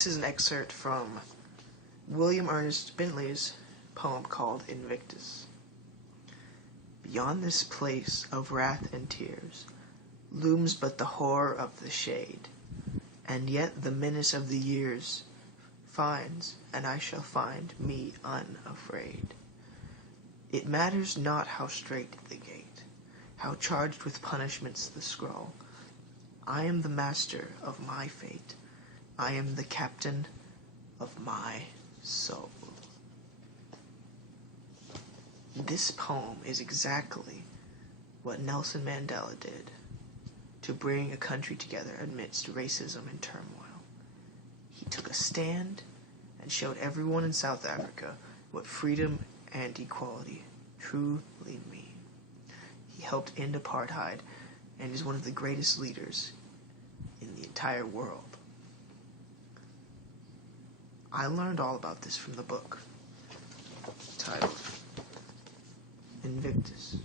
This is an excerpt from William Ernest Bentley's poem called Invictus. Beyond this place of wrath and tears looms but the horror of the shade, and yet the menace of the years finds, and I shall find me unafraid. It matters not how strait the gate, how charged with punishments the scroll. I am the master of my fate. I am the captain of my soul. This poem is exactly what Nelson Mandela did to bring a country together amidst racism and turmoil. He took a stand and showed everyone in South Africa what freedom and equality truly mean. He helped end apartheid and is one of the greatest leaders in the entire world. I learned all about this from the book titled Invictus.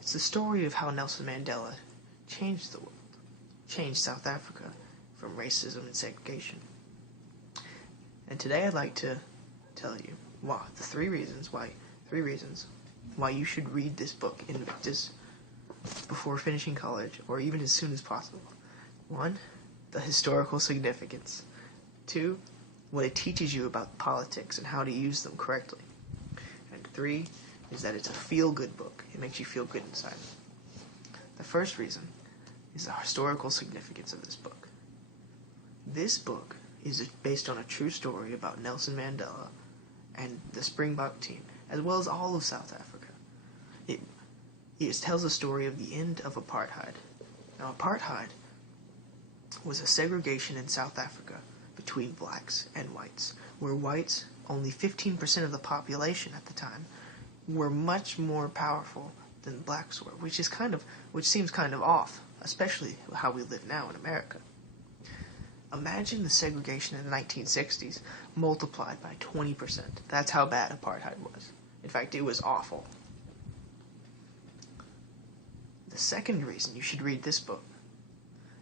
It's the story of how Nelson Mandela changed the world, changed South Africa from racism and segregation. And today I'd like to tell you three reasons why you should read this book, Invictus, before finishing college, or even as soon as possible. 1, the historical significance. 2, what it teaches you about politics and how to use them correctly. And 3 is that it's a feel-good book. It makes you feel good inside. The first reason is the historical significance of this book. This book is based on a true story about Nelson Mandela and the Springbok team, as well as all of South Africa. It tells the story of the end of apartheid. Now, apartheid was a segregation in South Africa between blacks and whites, where whites, only 15% of the population at the time, were much more powerful than blacks were, which seems kind of off, especially how we live now in America. Imagine the segregation in the 1960s multiplied by 20%. That's how bad apartheid was. In fact, it was awful. The second reason you should read this book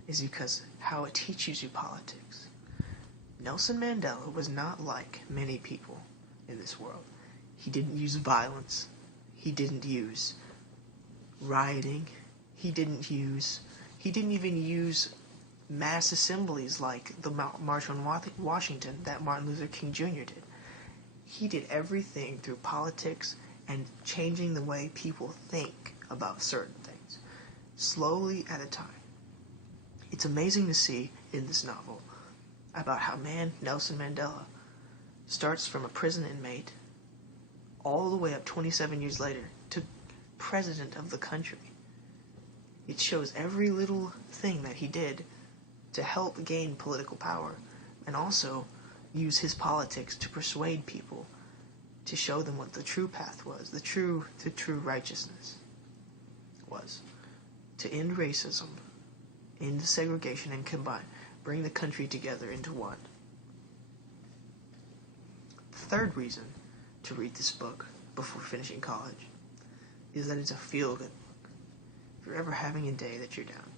is because how it teaches you politics. Nelson Mandela was not like many people in this world. He didn't use violence. He didn't use rioting. He didn't even use mass assemblies like the March on Washington that Martin Luther King Jr. did. He did everything through politics and changing the way people think about certain things, slowly at a time. It's amazing to see in this novel about how Nelson Mandela starts from a prison inmate all the way up 27 years later to president of the country. It shows every little thing that he did to help gain political power, and also use his politics to persuade people, to show them what the true path was, the true righteousness was, to end racism, end segregation, and bring the country together into one. The third reason to read this book before finishing college is that it's a feel-good book. If you're ever having a day that you're down,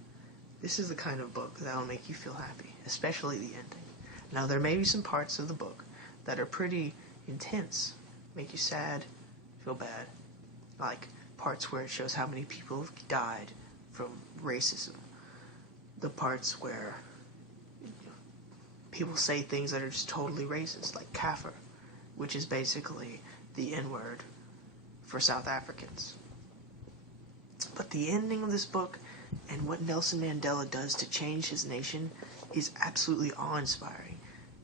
this is the kind of book that will make you feel happy, especially the ending. Now, there may be some parts of the book that are pretty intense, make you sad, feel bad, like parts where it shows how many people have died from racism, the parts where people say things that are just totally racist, like kafir, which is basically the N-word for South Africans. But the ending of this book and what Nelson Mandela does to change his nation is absolutely awe-inspiring.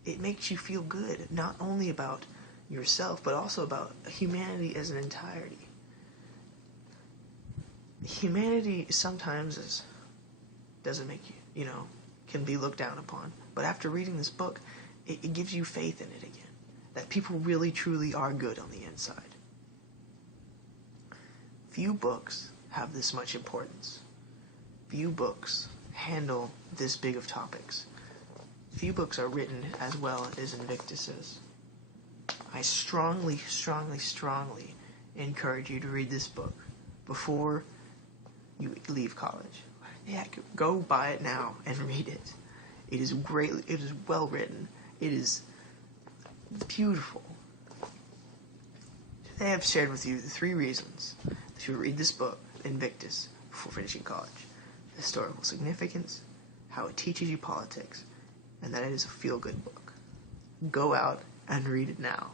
It makes you feel good, not only about yourself, but also about humanity as an entirety. Humanity sometimes doesn't make you, can be looked down upon. But after reading this book, it gives you faith in it again, that people really, truly are good on the inside. Few books have this much importance. Few books handle this big of topics. Few books are written as well as Invictus is. I strongly, strongly, strongly encourage you to read this book before you leave college. Yeah, go buy it now and read it. It is greatly, it is well written. It is beautiful. Today I've shared with you the 3 reasons that you should read this book, Invictus, before finishing college. The historical significance, how it teaches you politics, and that it is a feel-good book. Go out and read it now.